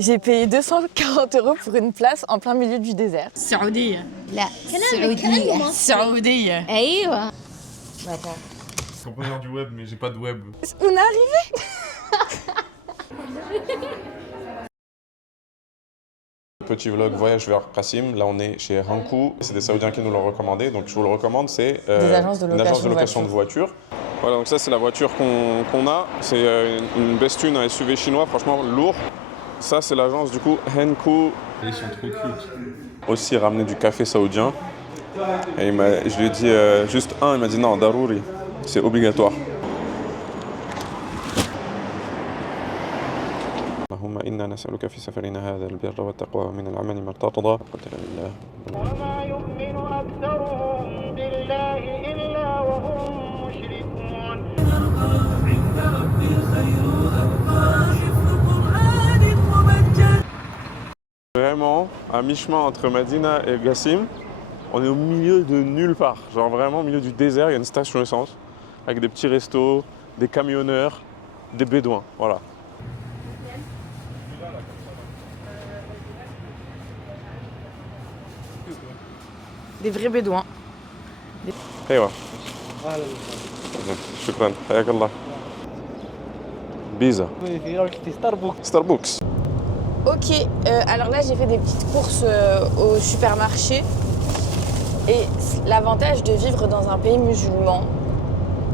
J'ai payé 240 € pour une place en plein milieu du désert. السعودية. لا السعودية. السعودية. ايوه. Attends. Compreneur du web, mais j'ai pas de web. On est arrivé. Petit vlog voyage vers Qassim. Là, on est chez Hankou. C'est des Saoudiens qui nous l'ont recommandé. Donc, je vous le recommande. C'est Des agences de une agence de location location de voitures. Voilà, donc ça, c'est la voiture qu'on a. C'est une Bestune, un SUV chinois, franchement lourd. Ça, c'est l'agence du coup Hankou. Ils sont trop cute. Aussi ramené du café saoudien. Et je lui ai dit juste un. Il m'a dit non, Darouri. C'est obligatoire. اللهم إنا نسألك في سفرنا هذا البر والتقوى ومن العمل ما ارتضى قدر لله. وما يؤمن أكثرهم بالله إلا وهم مشركون. عند ربي الخير أبقى حفظ قرآن ممجد. Vraiment, à mi-chemin entre Madina et Qassim, on est au milieu de nulle part. Genre vraiment au milieu du désert, il y a une station essence avec des petits restos, des camionneurs, des bédouins. Voilà. Des vrais bédouins. ايوه شكرا حياك الله بيزا ستاربوكس. Ok, alors là j'ai fait des petites courses au supermarché. Et l'avantage de vivre dans un pays musulman,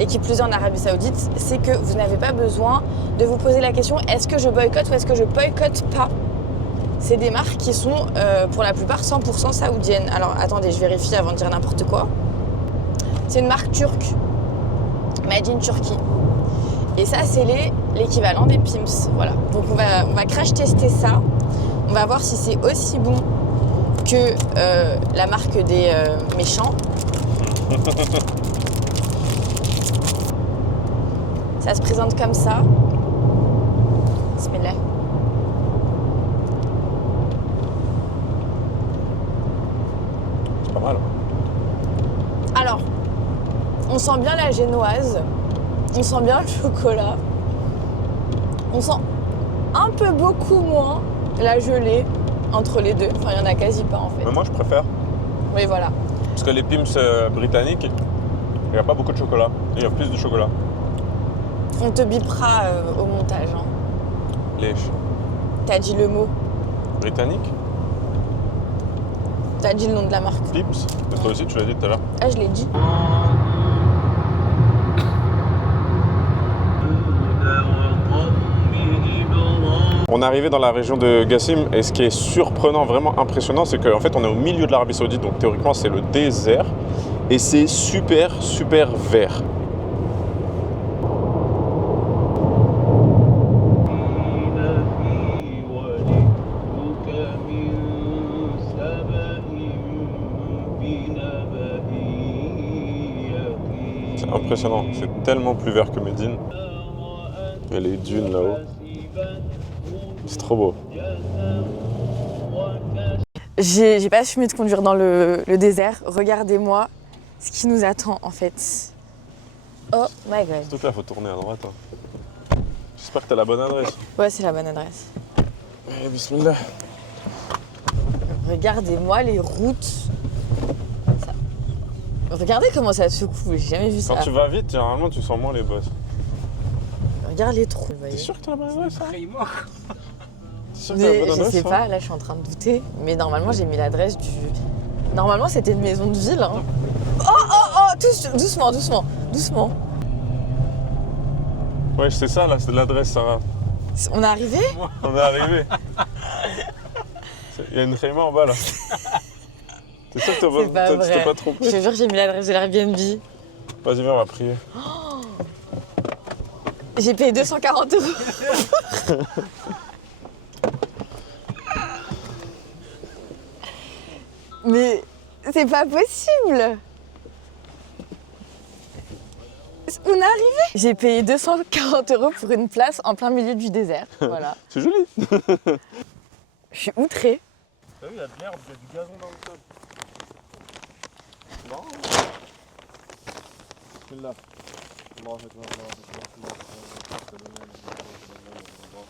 et qui plus est en Arabie Saoudite, c'est que vous n'avez pas besoin de vous poser la question est-ce que je boycotte ou est-ce que je boycotte pas. C'est des marques qui sont pour la plupart 100% saoudiennes. Alors attendez, je vérifie avant de dire n'importe quoi. C'est une marque turque, made in Turkey. Et ça, c'est l'équivalent des Pimps. Voilà. Donc on va crash tester ça. On va voir si c'est aussi bon que la marque des méchants. Ça se présente comme ça. Bismillah. C'est pas mal. Alors, on sent bien la génoise, on sent bien le chocolat, on sent un peu beaucoup moins la gelée entre les deux. Enfin, il n'y en a quasi pas en fait. Mais moi, je préfère. Oui, voilà. Parce que les Pimps britanniques, il n'y a pas beaucoup de chocolat. Il y a plus de chocolat. On te bipera au montage. Hein. Lèche. T'as dit le mot, Britannique t'as dit le nom de la marque. Pimps. Mais toi aussi, tu l'as dit tout à l'heure. Ah, je l'ai dit. On est arrivé dans la région de Qassim et ce qui est surprenant, vraiment impressionnant, c'est qu'en fait on est au milieu de l'Arabie Saoudite, donc théoriquement c'est le désert et c'est super vert. C'est impressionnant, c'est tellement plus vert que Médine. Il y a les dunes là-haut. C'est trop beau. J'ai pas assumé de conduire dans le désert. Regardez-moi ce qui nous attend en fait. Oh my god. Surtout que là, faut tourner à droite. Hein. J'espère que t'as la bonne adresse. Ouais, c'est la bonne adresse. Allez, bismillah. Regardez-moi les routes. Ça- Regardez comment ça secoue, j'ai jamais vu ça. Quand tu vas vite, généralement, tu sens moins les bosses. Regarde les trous. vous T'es voyez. sûr que t'as la bonne adresse? Hein? T'es sûr que t'as la Mais bonne je adresse? sais hein pas, là je suis en train de douter. Mais normalement j'ai mis l'adresse du. Normalement c'était une maison de ville. Hein. Oh, doucement. Ouais, c'est ça là, c'est l'adresse, Sarah. On est arrivé? On est arrivé. Il y a une khayma en bas là. T'es sûr que C'est pas t'es vrai. pas Je trompé? te jure, j'ai mis l'adresse de l'Airbnb. Vas-y, viens, on va prier. J'ai payé 240 €. Mais c'est pas possible. On est arrivé. J'ai payé 240 € pour une place en plein milieu du désert. Voilà. C'est joli. Je suis outrée. T'as vu, il y a de l'herbe, il y a du gazon dans le sol. C'est marrant. Bismillah. Allahu Akbar, Allahu Akbar, Allahu Akbar, Allahu Akbar.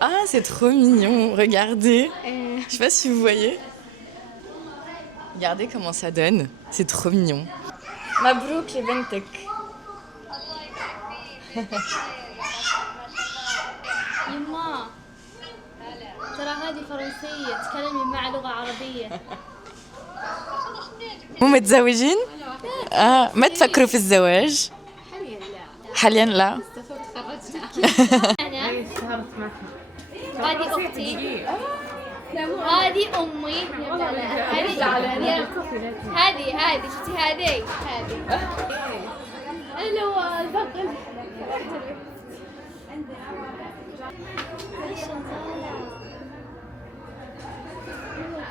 Ah, c'est trop mignon, regardez. Je sais pas si vous voyez. Regardez comment ça donne, c'est trop mignon. Mabrouk les bentek. يما ترى هذه فرنسية تكلمي مع لغة عربية. مو متزوجين؟ ما تفكروا في الزواج؟ حاليا لا. أنا هذه أختي هذه أمي هذه شفتي هذه أنا والبقل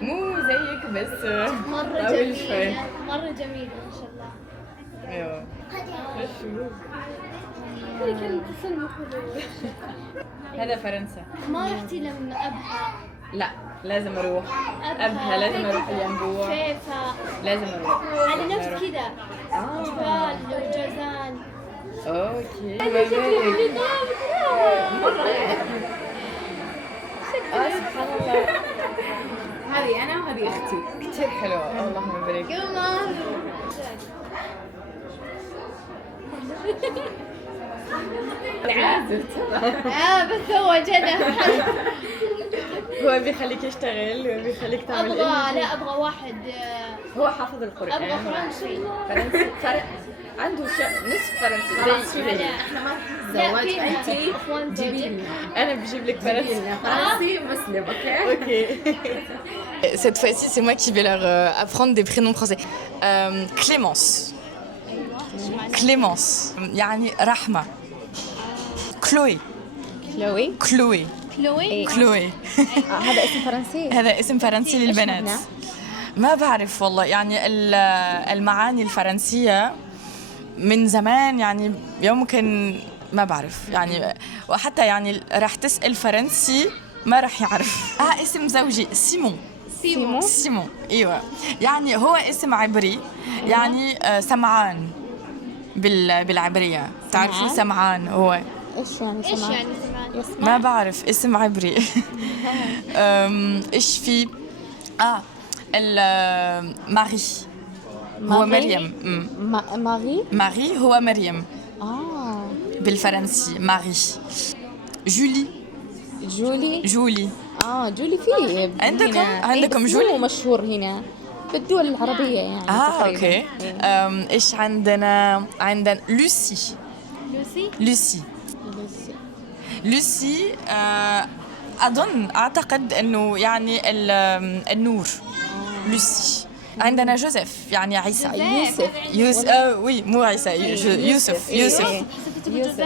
مو زيك بس مرة أول شوي. جميلة مرة جميلة ما شاء الله. ايوه. هذا فرنسا. ما رحتي لما أبها لا لازم اروح. ابها لازم اروح الينبوع. فيفا لازم اروح. على نفس كذا جبال وجازان. اوكي. سبحان الله. هذه انا وهذه اختي كثير حلوه. اللهم بارك. كمان العازف بس هو جنى. هو بيخليك يشتغل وبيخليك تعمل ابغى واحد هو حافظ القرآن. ابغى فرنسي. عنده نصف فرنسي زي احنا ما لا الزواج انتي اخوان جيبي لنا. انا بجيب لك فرنسي مسلم. اوكي. Cette fois-ci, c'est moi qui vais leur apprendre des prénoms français. Clémence. Clémence. يعني رحمة. كلوي. كلوي كلوي. كلوي كلوي. هذا اسم فرنسي. هذا اسم فرنسي للبنات. معناه؟ ما بعرف والله يعني المعاني الفرنسية من زمان يعني يمكن ما بعرف يعني وحتى يعني راح تسأل فرنسي ما راح يعرف. اسم زوجي سيمون. سيمون ايوه يعني هو اسم عبري يعني سمعان بالعبرية. تعرفوا سمعان هو ايش يعني ايش سمعان؟ يعني سمعان؟ ما بعرف اسم عبري. ايش في ماري هو مريم. ماري. ماري هو مريم اه بالفرنسي. ماري. جولي. جولي. جولي. جولي في عندكم بس جولي؟ مو مشهور هنا بالدول العربية يعني تقريباً. اوكي. ايش عندنا لوسي. لوسي. لوسي. لوسي اعتقد انه يعني النور. لوسي. عندنا جوزيف يعني عيسى. يوسف. وي مو عيسى. يوسف. حسبت جوزيف.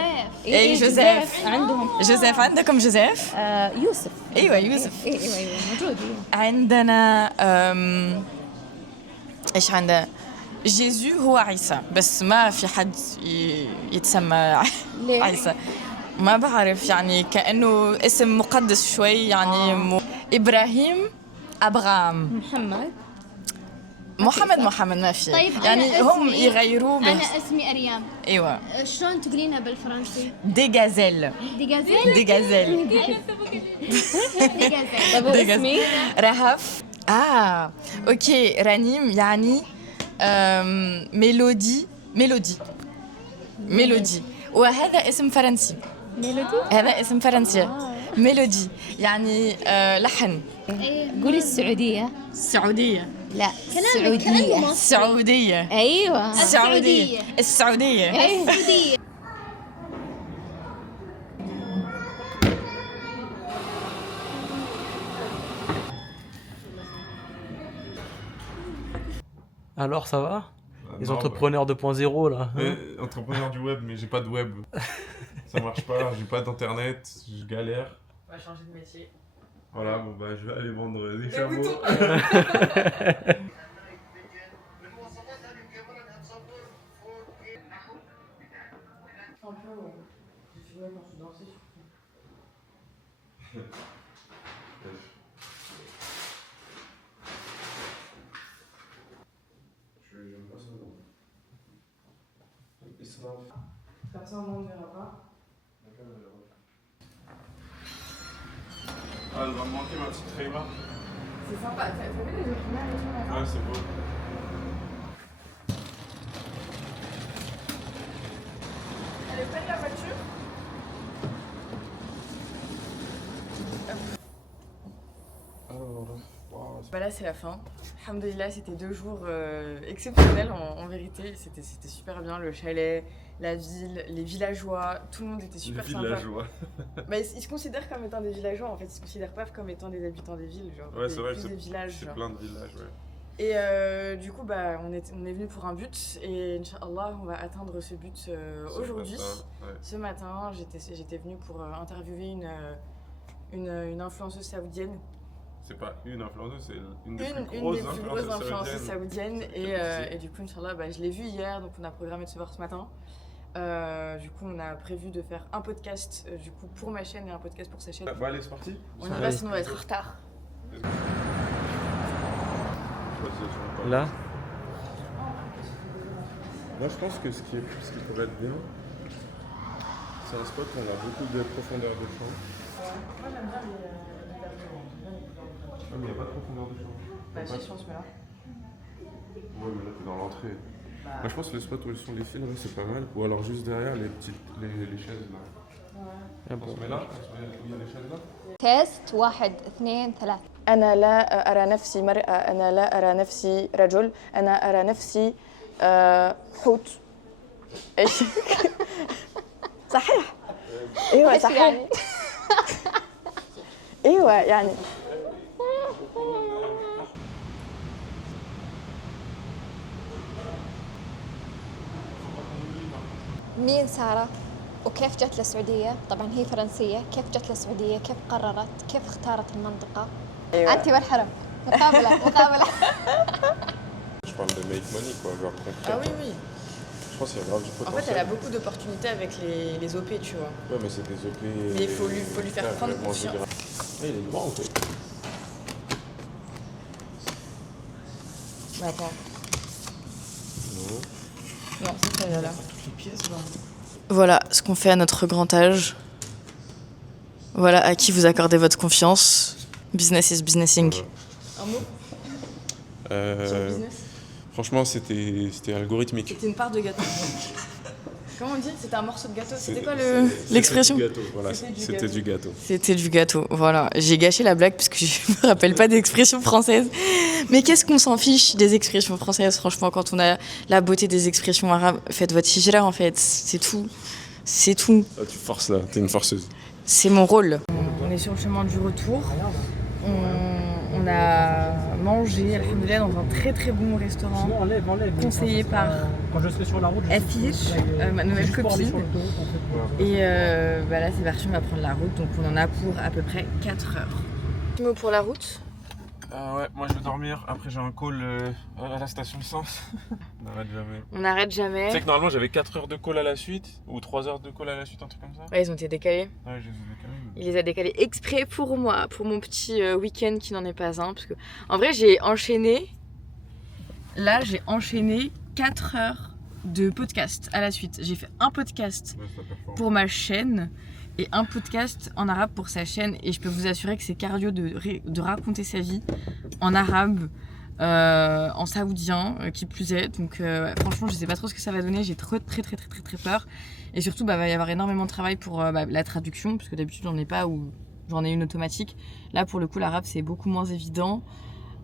اي جوزيف. عندهم جوزيف. عندكم جوزيف؟ يوسف. ايوه يوسف. ايوه موجود. عندنا ايش عندنا؟ جيزو هو عيسى بس ما في حد يتسمى ليه؟ عيسى. ما بعرف يعني كأنه اسم مقدس شوي يعني. إبراهيم. أبغام. محمد ما في. طيب يعني هم يغيروا أنا اسمي أريام. ايوه. شلون تقولينها بالفرنسي؟ ديغازيل. ديغازيل. ديغازيل. طيب اسمي رهف. اوكي. رنيم يعني ميلودي. وهذا اسم فرنسي. ميلودي. هذا اسم فرنسي. ميلودي يعني لحن. قولي السعودية. السعودية. لا كلامك كأنه مصري. السعودية. ايوه السعودية. السعودية. السعودية. Alors ça va? Les entrepreneurs 2.0 là. Mais, entrepreneur du web, mais j'ai pas de web. Ça marche pas, j'ai pas d'internet, je galère. On va changer de métier. Voilà, bon bah je vais aller vendre des chameaux. J'aime pas ça. Israf. Comme ça, on ne verra pas. elle va me manquer ma petite Rayma. C'est sympa, t'as vu les imprimeurs et tout là? Ouais, c'est beau. Elle est pleine la voiture? Bah là c'est la fin. Alhamdoulilah, c'était 2 jours exceptionnels en vérité. C'était super bien, le chalet, la ville, les villageois, tout le monde était super sympa. Les villageois. Bah, ils se considèrent comme étant des villageois en fait, ils se considèrent pas comme étant des habitants des villes. Genre, Ouais, c'est vrai que des villages. c'est genre. plein de villages, ouais. Et du coup, bah, on est venu pour un but et Inch'Allah, on va atteindre ce but aujourd'hui. Ce matin, j'étais venue pour interviewer une influenceuse saoudienne. C'est pas une influenceuse, c'est une des plus grosses grosses influenceuses saoudiennes. Et du coup, Inch'Allah, bah, je l'ai vue hier, donc on a programmé de se voir ce matin. Du coup, on a prévu de faire un podcast du coup, pour ma chaîne et un podcast pour sa chaîne. Bah allez, c'est parti. On y va, sinon on va être en retard. Là, Moi je pense que ce qui pourrait être bien, c'est un spot où on a beaucoup de profondeur de champ. Moi j'aime bien les Ah mais il n'y a pas de profondeur de champ. Bah si, je pense que là. Ouais mais là t'es dans l'entrée. Moi je pense que le spot où ils sont les fils, c'est pas mal. Ou alors juste derrière les chaises là. On se met là, où il y a les chaises là. تيست 1 2 3 أنا لا أرى نفسي مرأة، أنا لا أرى نفسي رجل، أنا أرى نفسي حوت. إيش؟ صحيح. أيوة صحيح. يعني؟ أيوة يعني. مين سارة؟ وكيف جت للسعودية؟ طبعا هي فرنسية، كيف جت للسعودية؟ كيف قررت؟ كيف اختارت المنطقة؟ أيوة. أنت والحرم مقابلة. Je parle de make money quoi, genre concret. Ah oui, oui. Je pense qu'il y a grave du En potentiel. fait, elle a beaucoup d'opportunités avec les OP, tu vois. Ouais mais c'est des OP. Mais il faut lui faire prendre confiance. Il est grand en fait. Mais attends. Non, c'est ça, là. Voilà ce qu'on fait à notre grand âge. Voilà à qui vous accordez votre confiance. Business is businessing. Un mot sur le business? Franchement, c'était algorithmique. C'était une part de gâteau. Comment on dit? C'était un morceau de gâteau. C'était quoi l'expression? l'expression? Voilà, c'était du gâteau. C'était du gâteau, voilà. J'ai gâché la blague parce que je me rappelle pas d'expression française. Mais qu'est-ce qu'on s'en fiche des expressions françaises, franchement, quand on a la beauté des expressions arabes. Faites votre hijra en fait, c'est tout. C'est tout. Ah, tu forces là, t'es une forceuse. C'est mon rôle. On est sur le chemin du retour. On a mangé, alhamdoulilah, dans un très très bon restaurant conseillé par Afir, ma nouvelle copine. Et bah là c'est parti, on va prendre la route, donc on en a pour à peu près 4 heures. Petit mot pour la route? Ouais, moi je vais dormir. Après j'ai un call à la station essence. On n'arrête jamais. On n'arrête jamais. Tu sais que normalement j'avais 4 heures de call à la suite, ou 3 heures de call à la suite, un truc comme ça. Ouais, ils ont été décalés. Ouais, je les ai décalés. Il les a décalés exprès pour moi, pour mon petit week-end qui n'en est pas un. Parce que, en vrai, j'ai enchaîné 4 heures de podcast à la suite. J'ai fait un podcast pour ma chaîne et un podcast en arabe pour sa chaîne. Et je peux vous assurer que c'est cardio de raconter sa vie en arabe, en saoudien, qui plus est. Donc franchement, je sais pas trop ce que ça va donner. J'ai très peur. Et surtout, va y avoir énormément de travail pour la traduction, parce que d'habitude, j'en ai pas ou j'en ai une automatique. Là, pour le coup, l'arabe, c'est beaucoup moins évident.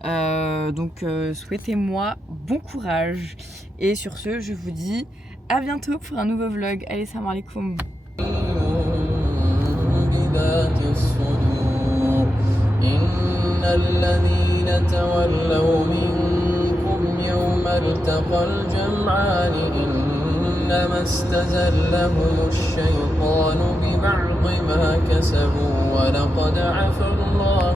Donc, souhaitez-moi bon courage. Et sur ce, je vous dis à bientôt pour un nouveau vlog. Allez, salam alaikum. إنما استزلهم الشيطان ببعض ما كسبوا ولقد عفا الله